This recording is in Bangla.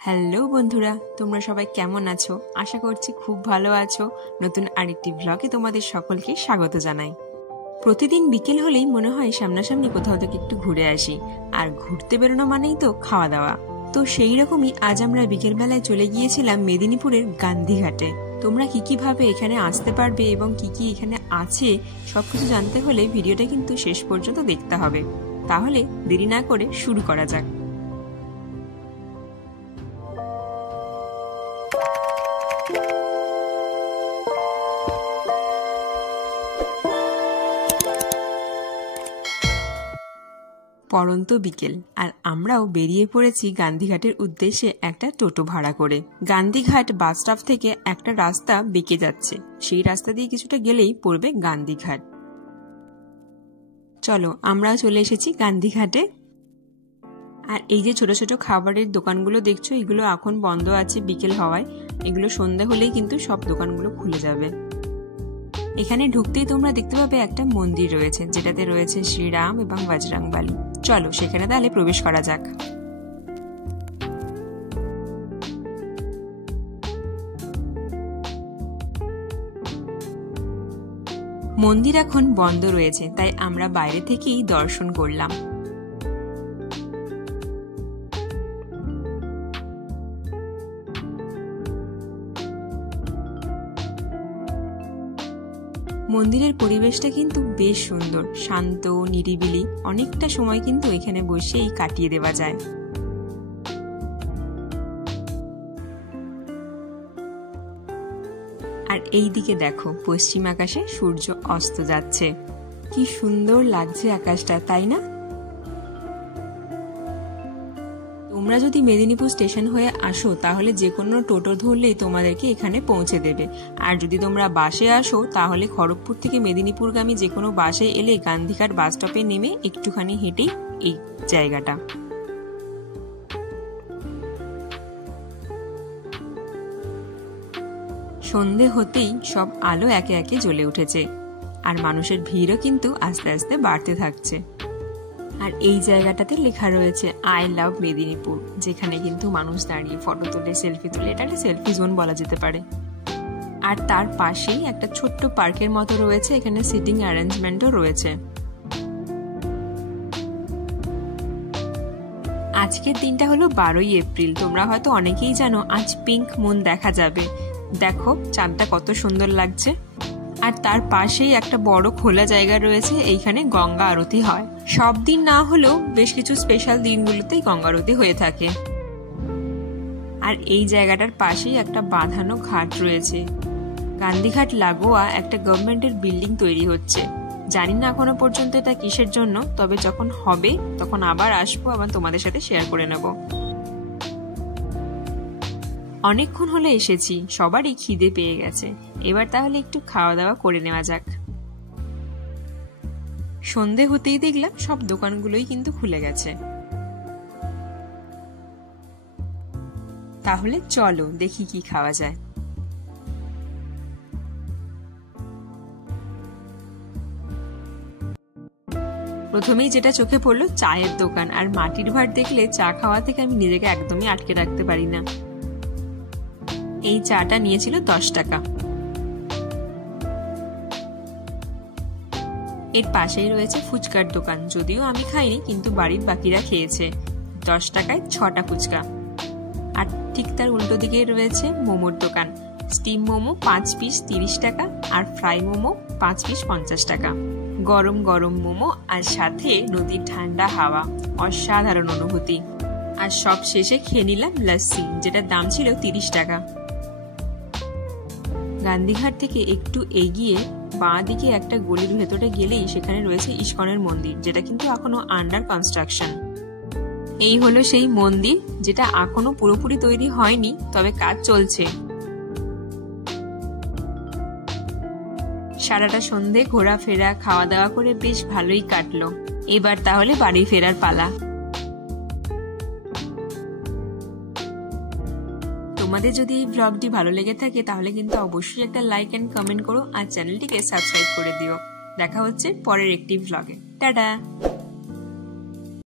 হ্যালো বন্ধুরা, তোমরা সবাই কেমন আছো? আশা করছি খুব ভালো আছো। নতুন আরেকটি ব্লগে তোমাদের সকলকে স্বাগত জানাই। প্রতিদিন বিকেল হলেই মনে হয় সামনাসামনি কোথাও থেকে একটু ঘুরে আসি, আর ঘুরতে বেরোনো মানেই তো খাওয়া দাওয়া। তো সেই রকমই আজ আমরা বিকেল বেলায় চলে গিয়েছিলাম মেদিনীপুরের গান্ধীঘাটে। তোমরা কি কি ভাবে এখানে আসতে পারবে এবং কি কি এখানে আছে সবকিছু জানতে হলে ভিডিওটা কিন্তু শেষ পর্যন্ত দেখতে হবে। তাহলে দেরি না করে শুরু করা যাক। পরন্ত বিকেল, আর আমরাও বেরিয়ে পড়েছি গান্ধীঘাটের উদ্দেশ্যে একটা টোটো ভাড়া করে। গান্ধীঘাট বাস স্টপ থেকে একটা রাস্তা বেঁকে যাচ্ছে, সেই রাস্তা দিয়ে কিছুটা গেলেই পড়বে গান্ধীঘাট। চলো, আমরাও চলে এসেছি গান্ধীঘাটে। আর এই যে ছোট ছোট খাবারের দোকানগুলো দেখছো, এগুলো এখন বন্ধ আছে বিকেল হওয়ায়। এগুলো সন্ধ্যা হলেই কিন্তু সব দোকানগুলো খুলে যাবে। এখানে ঢুকতেই তোমরা দেখতে পাবে একটা মন্দির রয়েছে, যেটাতে রয়েছে শ্রীরাম এবং বজরংবলী। চলো সেখানে তাহলে প্রবেশ করা যাক। মন্দির এখন বন্ধ রয়েছে, তাই আমরা বাইরে থেকেই দর্শন করলাম। মন্দিরের পরিবেশটা কিন্তু বেশ সুন্দর, শান্ত, নিরিবিলি। অনেকটা সময় কিন্তু এখানে বসেই কাটিয়ে দেওয়া যায়। আর এই দিকে দেখো, পশ্চিম আকাশে সূর্য অস্ত যাচ্ছে। কি সুন্দর লাগছে আকাশটা, তাই না? তোমরা যদি মেদিনীপুর স্টেশন হয়ে আসো তাহলে যে কোনো টোটো ধরলেই তোমাদেরকে এখানে পৌঁছে দেবে। আর যদি তোমরা বাসে আসো তাহলে খড়গপুর থেকে মেদিনীপুরগামী যে কোনো বাসে এলে গান্ধীঘাট বাস স্টপে নেমে একটুখানি হেঁটেই এই জায়গাটা। সন্ধে হতেই সব আলো একে একে জ্বলে উঠেছে, আর মানুষের ভিড়ও কিন্তু আস্তে আস্তে বাড়তে থাকছে। আর এই জায়গাটাতে লেখা রয়েছে আই লাভ মেদিনীপুর, যেখানে কিন্তু মানুষ দাঁড়িয়ে ফটো তোলে, সেলফি তোলে। এটা একটা সেলফি জোন বলা যেতে পারে। আর তার পাশেই একটা ছোট্ট পার্কের মতো রয়েছে, এখানে সিটিং অ্যারেঞ্জমেন্টও রয়েছে। আজকের দিনটা হলো 12ই এপ্রিল। তোমরা হয়তো অনেকেই জানো আজ পিঙ্ক মুন দেখা যাবে। দেখো চাঁদটা কত সুন্দর লাগছে। আর তার পাশেই একটা বড় খোলা জায়গা রয়েছে, এইখানে গঙ্গা আরতি হয়। সব দিন না হলেও বেশ কিছু স্পেশাল দিনগুলোতেই গঙ্গা আরতি হয়ে থাকে। আর এই জায়গাটার পাশেই একটা বাঁধানো ঘাট রয়েছে। গান্ধীঘাট লাগোয়া একটা গভর্নমেন্টের বিল্ডিং তৈরি হচ্ছে। জানি না এখনো পর্যন্ত এটা কিসের জন্য, তবে যখন হবে তখন আবার আসবো, আবার তোমাদের সাথে শেয়ার করে নেব। অনেকক্ষণ হলে এসেছি, সবারই খিদে পেয়ে গেছে। এবার তাহলে একটু খাওয়া দাওয়া করে নেওয়া যাক। সন্ধে হতেই দেখলাম সব দোকানগুলোই কিন্তু খুলে গেছে। তাহলে চলো দেখি কি খাওয়া যায়। প্রথমেই যেটা চোখে পড়লো চায়ের দোকান। আর মাটির ভাঁড় দেখলে চা খাওয়া থেকে আমি নিজেকে একদমই আটকে রাখতে পারি না। এই চাটা নিয়েছিল 10 টাকা। এর পাশেই রয়েছে ফুচকার দোকান। যদিও আমি খাইনি, কিন্তু বাড়ির বাকিরা খেয়েছে। 10 টাকায় 6টা ফুচকা। আর ঠিক তার উল্টো দিকে রয়েছে মোমোর দোকান। স্টিম মোমো 5 পিস 30 টাকা, আর ফ্রাই মোমো 5 পিস 50 টাকা। গরম গরম মোমো আর সাথে নদীর ঠান্ডা হাওয়া, অসাধারণ অনুভূতি। আর সব শেষে খেয়ে নিলাম লস্যি, যেটার দাম ছিল 30 টাকা। গান্ধীঘাট থেকে একটু এগিয়ে বাঁ দিকে একটা গলির ভেতরে গেলেই সেখানে রয়েছে ইস্কনের মন্দির, যেটা কিন্তু এখনো আন্ডার কনস্ট্রাকশন। এই হলো সেই মন্দির, যেটা এখনো পুরোপুরি তৈরি হয়নি, তবে কাজ চলছে। সারাটা সন্ধে ঘোরাফেরা, খাওয়া দাওয়া করে বেশ ভালোই কাটলো। এবার তাহলে বাড়ি ফেরার পালা। তোমাদের যদি এই ব্লগটি ভালো লেগে থাকে তাহলে কিন্তু অবশ্যই একটা লাইক এন্ড কমেন্ট করো, আর চ্যানেলটিকে সাবস্ক্রাইব করে দিও। দেখা হচ্ছে পরের একটি ব্লগে। টাটা।